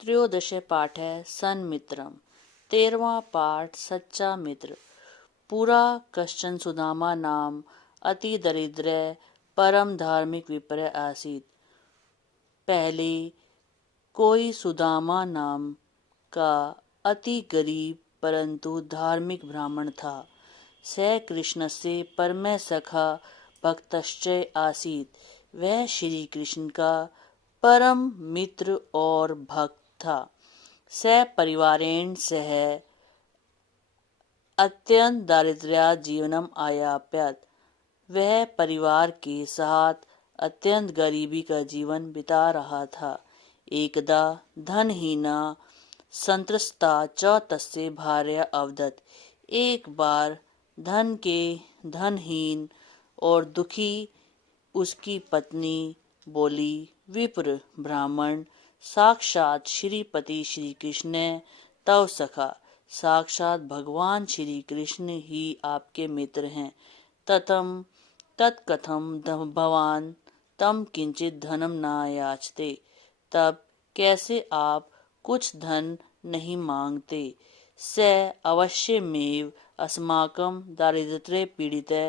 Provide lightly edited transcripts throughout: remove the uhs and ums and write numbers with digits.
त्रयोदशे पाठे सन्मित्रम। 13वां पाठ सच्चा मित्र। पुरा कश्चन सुदामा नाम अति दरिद्र परम धार्मिक विप्र आसीत्। पहले कोई सुदामा नाम का अति गरीब परंतु धार्मिक ब्राह्मण था। स कृष्णस्य परम सखा भक्तश्च आसीत्। वह श्री कृष्ण का परम मित्र और भक्त था। स परिवारेण सह अत्यंत दारिद्र्या जीवनम आयाप्यत। वह परिवार के साथ अत्यंत गरीबी का जीवन बिता रहा था। एकदा धनहीना संत्रस्ता च तस्य भार्या अवदत्। एक बार धनहीन और दुखी उसकी पत्नी बोली, विप्र ब्राह्मण, साक्षात श्रीपति श्री कृष्ण तव सखा, साक्षात भगवान श्री कृष्ण ही आपके मित्र हैं। तत्कथम भवान तम किंचित धनम न याचते। तब कैसे आप कुछ धन नहीं मांगते। स अवश्यमेव अस्माकं दारिद्र्ये पीड़िते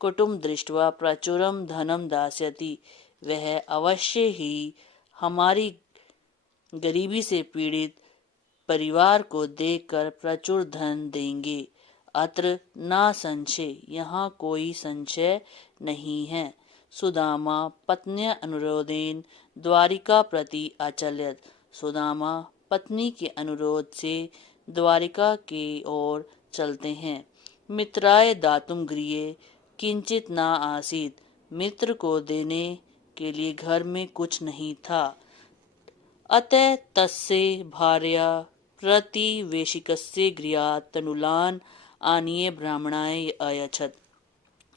कुटुंब दृष्ट्वा प्रचुरम धनम दास्यति। वह अवश्य ही हमारी गरीबी से पीड़ित परिवार को देखकर प्रचुर धन देंगे। अत्र न संशय, यहाँ कोई संशय नहीं है। सुदामा पत्न्या अनुरोधेन द्वारिका प्रति अचलयत्। सुदामा पत्नी के अनुरोध से द्वारिका की ओर चलते हैं। मित्राय दातुम गृहे किंचित न आसीत्। मित्र को देने के लिए घर में कुछ नहीं था। अतः तस्य भार्या प्रतिवेशिकस्य गृहात् तण्डुलान् आनीय ब्राह्मणाय अयच्छत्।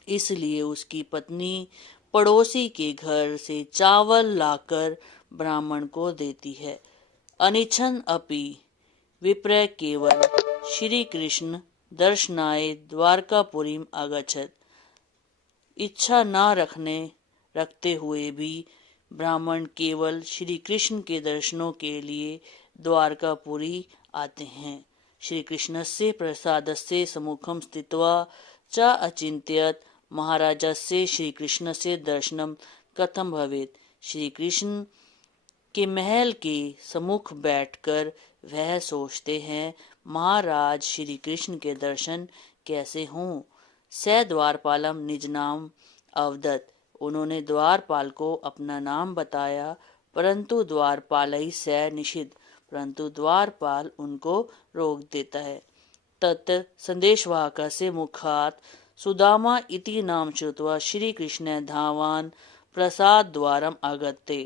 इसलिए उसकी पत्नी पड़ोसी के घर से चावल लाकर ब्राह्मण को देती है। अनिच्छन् अपि विप्र केवल श्री कृष्ण दर्शनाय द्वारकापुरीम अगच्छत्। इच्छा न रखते हुए भी ब्राह्मण केवल श्री कृष्ण के दर्शनों के लिए द्वारकापुरी आते हैं। श्री कृष्णस्य प्रसादस्य सम्मुखं स्थित्वा च अचिन्तयत्, महाराजस्य श्री कृष्णस्य दर्शनम कथम भवेत्। श्री कृष्ण के महल के सम्मुख बैठकर वह सोचते हैं, महाराज श्री कृष्ण के दर्शन कैसे हों। स द्वारपालम निज नाम अवदत्। उन्होंने द्वारपाल को अपना नाम बताया, परंतु द्वारपालई स निषिद्ध, परंतु द्वारपाल उनको रोक देता है। तत् संदेशवाहकस्य मुखात् सुदामा इति नाम श्रुत्वा श्री कृष्ण धावान् प्रसाद द्वारम आगते।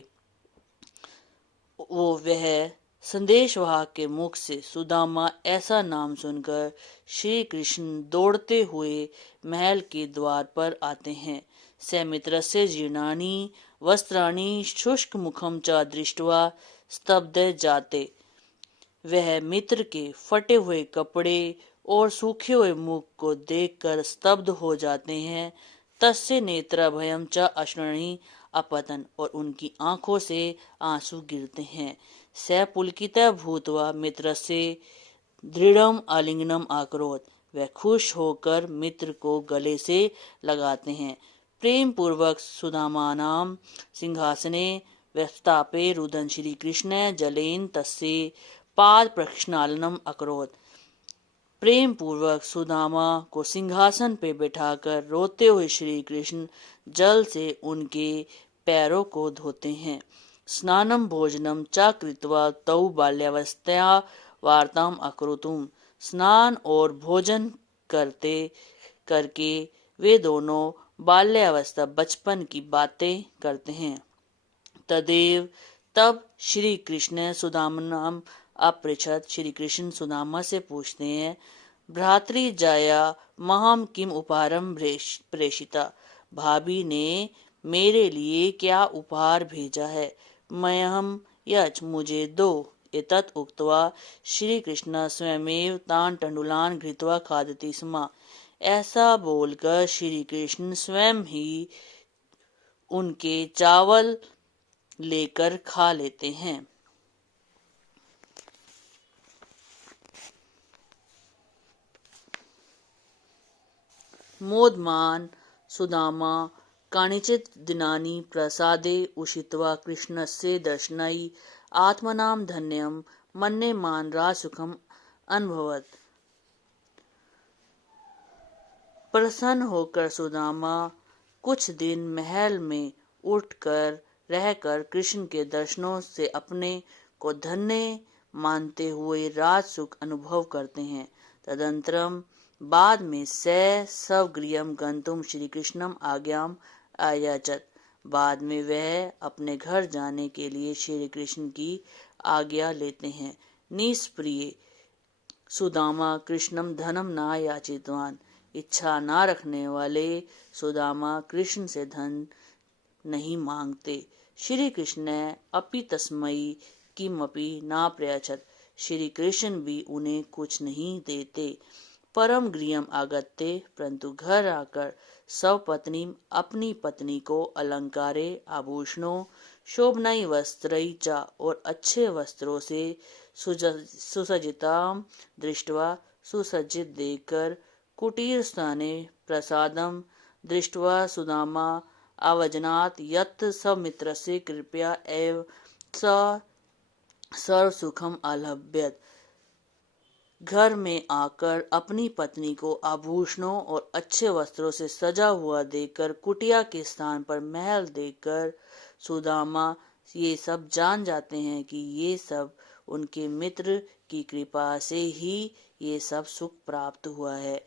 वह संदेशवाहक के मुख से सुदामा ऐसा नाम सुनकर श्री कृष्ण दौड़ते हुए महल के द्वार पर आते हैं। स मित्रस्य जीर्णानि वस्त्राणि शुष्क मुखम च दृष्ट्वा स्तब्ध जाते। वह मित्र के फटे हुए कपड़े और सूखे हुए मुख को देखकर स्तब्ध हो जाते हैं। तस्य नेत्राभयम च अश्रूणि अपतन, और उनकी आंखों से आंसू गिरते हैं। स पुलकितः भूत्वा मित्रस्य दृढ़म आलिंगनम आकरोत्। वह खुश होकर मित्र को गले से लगाते हैं। प्रेम पूर्वक सुदामानां सिंहासने व्यवस्थापे रुदन श्री कृष्ण जलेन तस्य पाद प्रक्षालनम अकरोत्। प्रेम पूर्वक सुदामा को सिंहासन पे बैठाकर रोते हुए श्री कृष्ण जल से उनके पैरों को धोते हैं। स्नानम भोजनम च कृत्वा तौ बाल्यावस्थया वार्ताम अकरोतुम। स्नान और भोजन करके वे दोनों बाल्यावस्था बचपन की बातें करते हैं। तदेव तब श्री कृष्ण सुदामनाम अपृच्छत्। श्री कृष्ण सुदामा से पूछते हैं, भ्रातृ जाया महाम किम उपहारम प्रेषिता। भाभी ने मेरे लिए क्या उपहार भेजा है। मह्यं यच्छ, मुझे दो। एतत् उक्त्वा श्री कृष्ण स्वयमेव तान् तण्डुलान् घृत्वा खादति स्म। ऐसा बोलकर श्री कृष्ण स्वयं ही उनके चावल लेकर खा लेते हैं। मोदमान सुदामा कानिचित् दिनानि प्रसादे उषित्वा कृष्णस्य दर्शनै आत्मनां धन्यं मन्यमान् राजसुखम् अनुभवत्। प्रसन्न होकर सुदामा कुछ दिन महल में उठकर रहकर कृष्ण के दर्शनों से अपने को धन्य मानते हुए राज सुख अनुभव करते हैं। तदंतरम बाद में सगृहं गंतुम श्री कृष्णम आज्ञाम अयाचत। बाद में वह अपने घर जाने के लिए श्री कृष्ण की आज्ञा लेते हैं। निष्प्रिय सुदामा कृष्णम धनम ना याचितवान। इच्छा न रखने वाले सुदामा कृष्ण से धन नहीं मांगते। श्री कृष्ण अपि तस्मै किमपि न प्रयच्छत। श्री कृष्ण भी उन्हें कुछ नहीं देते। परम गृहम आगत्य, परंतु घर आकर सपत्नी अपनी पत्नी को अलंकारे आभूषणों शोभनई वस्त्रई च और अच्छे वस्त्रों से सुसज्जिता दृष्टवा सुसज्जित देखकर कुटीर स्थाने प्रसादम दृष्टवा सुदामा अवजनात् यत् समित्रस्य कृपया एव स सर्व सुखम अलभ्यत। घर में आकर अपनी पत्नी को आभूषणों और अच्छे वस्त्रों से सजा हुआ देखकर कुटिया के स्थान पर महल देखकर सुदामा ये सब जान जाते हैं कि ये सब उनके मित्र की कृपा से ही ये सब सुख प्राप्त हुआ है।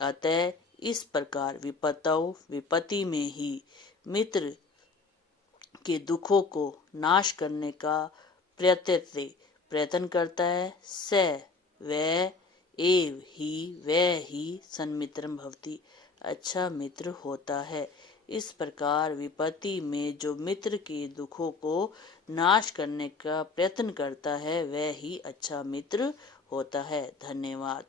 अतः इस प्रकार विपत्ति में ही मित्र के दुखों को नाश करने का प्रयत्न करता है। वह ही सन्मित्रम भवति, अच्छा मित्र होता है। इस प्रकार विपत्ति में जो मित्र के दुखों को नाश करने का प्रयत्न करता है वह ही अच्छा मित्र होता है। धन्यवाद।